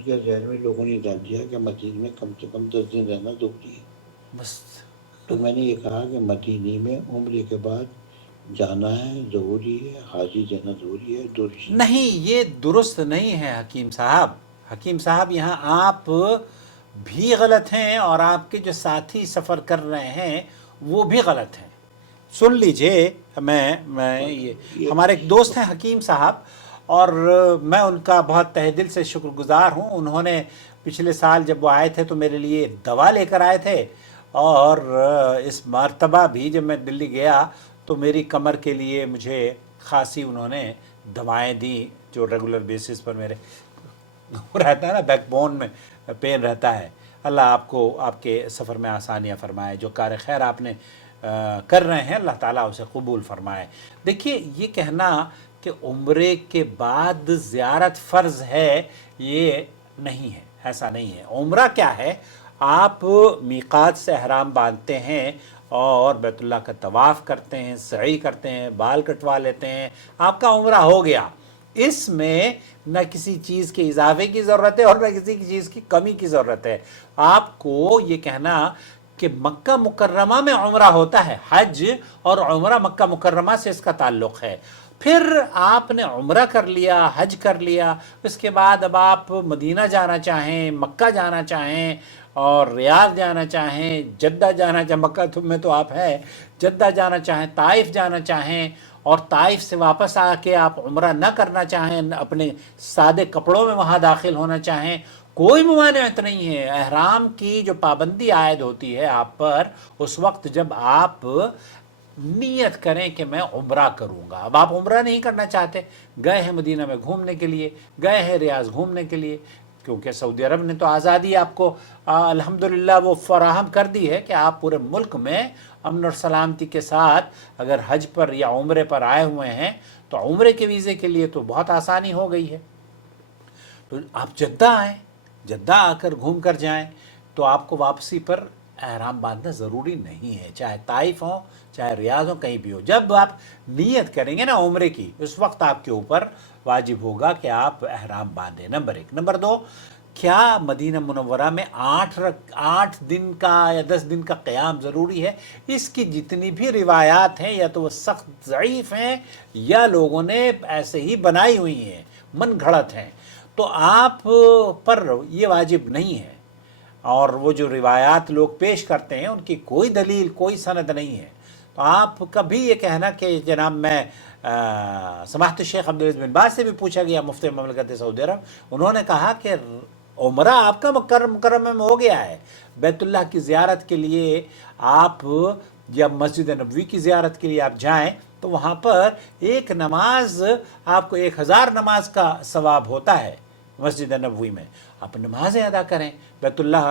ان کے ذہن میں لوگوں نے ڈال دیا کہ مدینے میں کم سے کم 10 دن رہنا ضروری ہے. بس تو میں نے یہ کہا کہ مدینے میں عمرے کے بعد جانا ہے ضروری ہے، حاضری دینا ضروری ہے. نہیں، یہ درست نہیں ہے حکیم صاحب. حکیم صاحب یہاں آپ بھی غلط ہیں اور آپ کے جو ساتھی سفر کر رہے ہیں وہ بھی غلط ہیں. سن لیجئے، میں یہ ہمارے ایک دوست ہیں حکیم صاحب، اور میں ان کا بہت تہ دل سے شکر گزار ہوں. انہوں نے پچھلے سال جب وہ آئے تھے تو میرے لیے دوا لے کر آئے تھے، اور اس مرتبہ بھی جب میں دلی گیا تو میری کمر کے لیے مجھے خاصی انہوں نے دوائیں دی، جو ریگولر بیسس پر میرے رہتا ہے نا، بیک بون میں پین رہتا ہے. اللہ آپ کو آپ کے سفر میں آسانیاں فرمائے. جو کار خیر آپ نے کر رہے ہیں اللہ تعالیٰ اسے قبول فرمائے. دیکھیے، یہ کہنا کہ عمرے کے بعد زیارت فرض ہے، یہ نہیں ہے، ایسا نہیں ہے. عمرہ کیا ہے؟ آپ میقات سے احرام باندھتے ہیں اور بیت اللہ کا طواف کرتے ہیں، سعی کرتے ہیں، بال کٹوا لیتے ہیں، آپ کا عمرہ ہو گیا. اس میں نہ کسی چیز کے اضافے کی ضرورت ہے اور نہ کسی چیز کی کمی کی ضرورت ہے. آپ کو یہ کہنا کہ مکہ مکرمہ میں عمرہ ہوتا ہے، حج اور عمرہ مکہ مکرمہ سے اس کا تعلق ہے. پھر آپ نے عمرہ کر لیا، حج کر لیا، اس کے بعد اب آپ مدینہ جانا چاہیں، مکہ جانا چاہیں اور ریاض جانا چاہیں، جدہ جانا چاہیں، مکہ میں تو آپ ہے، جدہ جانا چاہیں، طائف جانا چاہیں، اور طائف سے واپس آ کے آپ عمرہ نہ کرنا چاہیں، اپنے سادے کپڑوں میں وہاں داخل ہونا چاہیں، کوئی ممانعت نہیں ہے. احرام کی جو پابندی عائد ہوتی ہے آپ پر اس وقت جب آپ نیت کریں کہ میں عمرہ کروں گا. اب آپ عمرہ نہیں کرنا چاہتے، گئے ہیں مدینہ میں گھومنے کے لیے، گئے ہیں ریاض گھومنے کے لیے، کیونکہ سعودی عرب نے تو آزادی آپ کو الحمدللہ وہ فراہم کر دی ہے کہ آپ پورے ملک میں امن اور سلامتی کے ساتھ اگر حج پر یا عمرے پر آئے ہوئے ہیں تو عمرے کے ویزے کے لیے تو بہت آسانی ہو گئی ہے. تو آپ جدہ آئیں، جدہ آ کر گھوم کر جائیں، تو آپ کو واپسی پر احرام باندھنا ضروری نہیں ہے، چاہے طائف ہو چاہے ریاض ہو، کہیں بھی ہو. جب آپ نیت کریں گے نا عمرے کی، اس وقت آپ کے اوپر واجب ہوگا کہ آپ احرام باندھیں. نمبر 1. نمبر 2، کیا مدینہ منورہ میں 8 دن کا یا 10 دن کا قیام ضروری ہے؟ اس کی جتنی بھی روایات ہیں یا تو وہ سخت ضعیف ہیں یا لوگوں نے ایسے ہی بنائی ہوئی ہیں، من گھڑت ہیں. تو آپ پر یہ واجب نہیں ہے، اور وہ جو روایات لوگ پیش کرتے ہیں ان کی کوئی دلیل، کوئی سند نہیں ہے. تو آپ کا بھی یہ کہنا کہ جناب میں سماحت الشیخ عبدالعزیز بن باز سے بھی پوچھا گیا، مفتی مملکت سعودی عرب، انہوں نے کہا کہ عمرہ آپ کا مکرمہ میں ہو گیا ہے، بیت اللہ کی زیارت کے لیے آپ جب مسجد نبوی کی زیارت کے لیے آپ جائیں تو وہاں پر ایک نماز آپ کو 1000 نماز کا ثواب ہوتا ہے. مسجد نبوی میں آپ نمازیں ادا کریں، بیت اللہ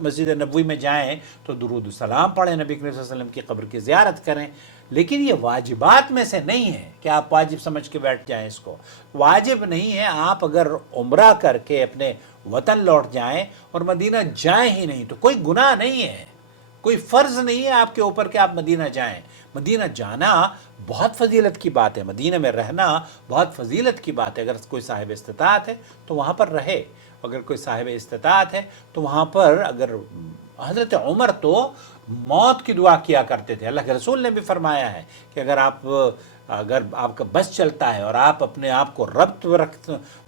مسجد نبوی میں جائیں تو درود و سلام پڑھیں، نبی کریم صلی اللہ علیہ وسلم کی قبر کی زیارت کریں. لیکن یہ واجبات میں سے نہیں ہے کہ آپ واجب سمجھ کے بیٹھ جائیں. اس کو واجب نہیں ہے. آپ اگر عمرہ کر کے اپنے وطن لوٹ جائیں اور مدینہ جائیں ہی نہیں تو کوئی گناہ نہیں ہے، کوئی فرض نہیں ہے آپ کے اوپر کہ آپ مدینہ جائیں. مدینہ جانا بہت فضیلت کی بات ہے، مدینہ میں رہنا بہت فضیلت کی بات ہے. اگر کوئی صاحب استطاعت ہے تو وہاں پر رہے، اگر کوئی صاحب استطاعت ہے تو وہاں پر اگر حضرت عمر تو موت کی دعا کیا کرتے تھے. اللہ کے رسول نے بھی فرمایا ہے کہ اگر آپ کا بس چلتا ہے اور آپ اپنے آپ کو ربط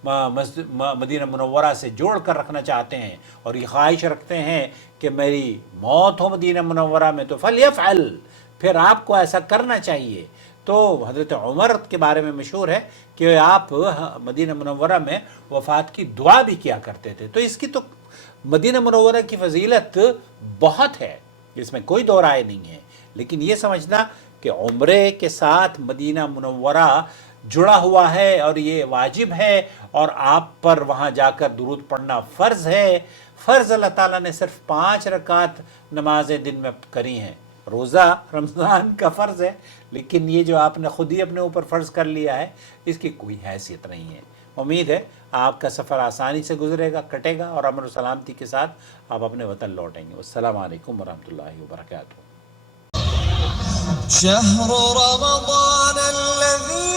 مدینہ منورہ سے جوڑ کر رکھنا چاہتے ہیں اور یہ خواہش رکھتے ہیں کہ میری موت ہو مدینہ منورہ میں، تو فلیفعل، پھر آپ کو ایسا کرنا چاہیے. تو حضرت عمر کے بارے میں مشہور ہے کہ آپ مدینہ منورہ میں وفات کی دعا بھی کیا کرتے تھے. تو اس کی تو مدینہ منورہ کی فضیلت بہت ہے، اس میں کوئی دو رائے نہیں ہے. لیکن یہ سمجھنا کہ عمرے کے ساتھ مدینہ منورہ جڑا ہوا ہے اور یہ واجب ہے اور آپ پر وہاں جا کر درود پڑھنا فرض ہے. فرض اللہ تعالیٰ نے صرف 5 رکعت نمازیں دن میں کری ہیں. روزہ رمضان کا فرض ہے، لیکن یہ جو آپ نے خود ہی اپنے اوپر فرض کر لیا ہے اس کی کوئی حیثیت نہیں ہے. امید ہے آپ کا سفر آسانی سے گزرے گا، کٹے گا اور امن و سلامتی کے ساتھ آپ اپنے وطن لوٹیں گے. السلام علیکم ورحمۃ اللہ وبرکاتہ. شهر رمضان الذي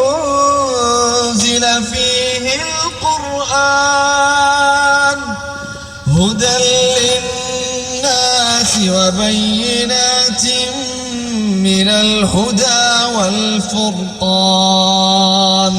أنزل فيه هدى للناس وبينات من الهدى والفرقان